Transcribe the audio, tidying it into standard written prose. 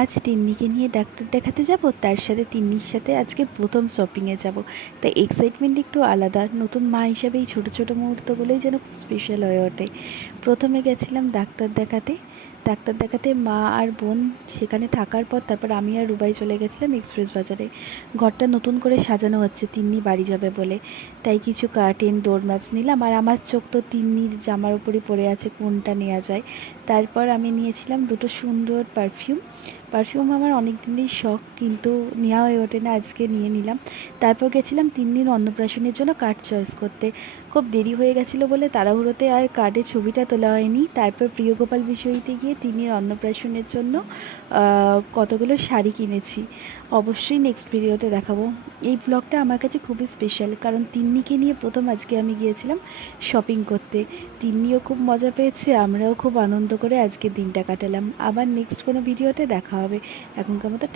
আজ তিন্নিকে নিয়ে ডাক্তার দেখাতে যাব, তার সাথে তিন্নির সাথে আজকে প্রথম শপিংয়ে যাব। তাই এক্সাইটমেন্ট একটু আলাদা। নতুন মা হিসাবে এই ছোটো ছোটো মুহূর্তগুলোই যেন খুব স্পেশাল হয়ে ওঠে। প্রথমে গেছিলাম ডাক্তার দেখাতে মা আর বোন সেখানে থাকার পর তারপর আমি আর রুবাই চলে গেছিলাম এক্সপ্রেস বাজারে। ঘরটা নতুন করে সাজানো হচ্ছে তিন্নি বাড়ি যাবে বলে, তাই কিছু কার্টেন ডোরম্যাটস নিলাম। আর আমার চোখ তো তিন্নির জামার উপরই পড়ে আছে, কোনটা নেওয়া যায়। তারপর আমি নিয়েছিলাম দুটো সুন্দর পারফিউম আমার অনেক দিনেরই শখ, কিন্তু নেওয়া হয়ে ওঠে না, আজকে নিয়ে নিলাম। তারপর গেছিলাম তিন্নির অন্নপ্রাশনের জন্য কার্ড চয়েস করতে। খুব দেরি হয়ে গেছিলো বলে তাড়াহুড়োতে আর কার্ডে ছবিটা তোলা হয়নি। তারপর প্রিয়গোপাল বিষয়তে গিয়ে তিন্নির অন্নপ্রাশনের জন্য কতগুলো শাড়ি কিনেছি। অবশ্যই নেক্সট ভিডিওতে দেখাবো। এই ব্লগটা আমার কাছে খুবই স্পেশাল, কারণ তিন্নিকে নিয়ে প্রথম আজকে আমি গিয়েছিলাম শপিং করতে। তিন্নিও খুব মজা পেয়েছে, আমরাও খুব আনন্দ করে আজকের দিনটা কাটালাম। আবার নেক্সট কোনো ভিডিওতে দেখা হবে। এখনকার মতো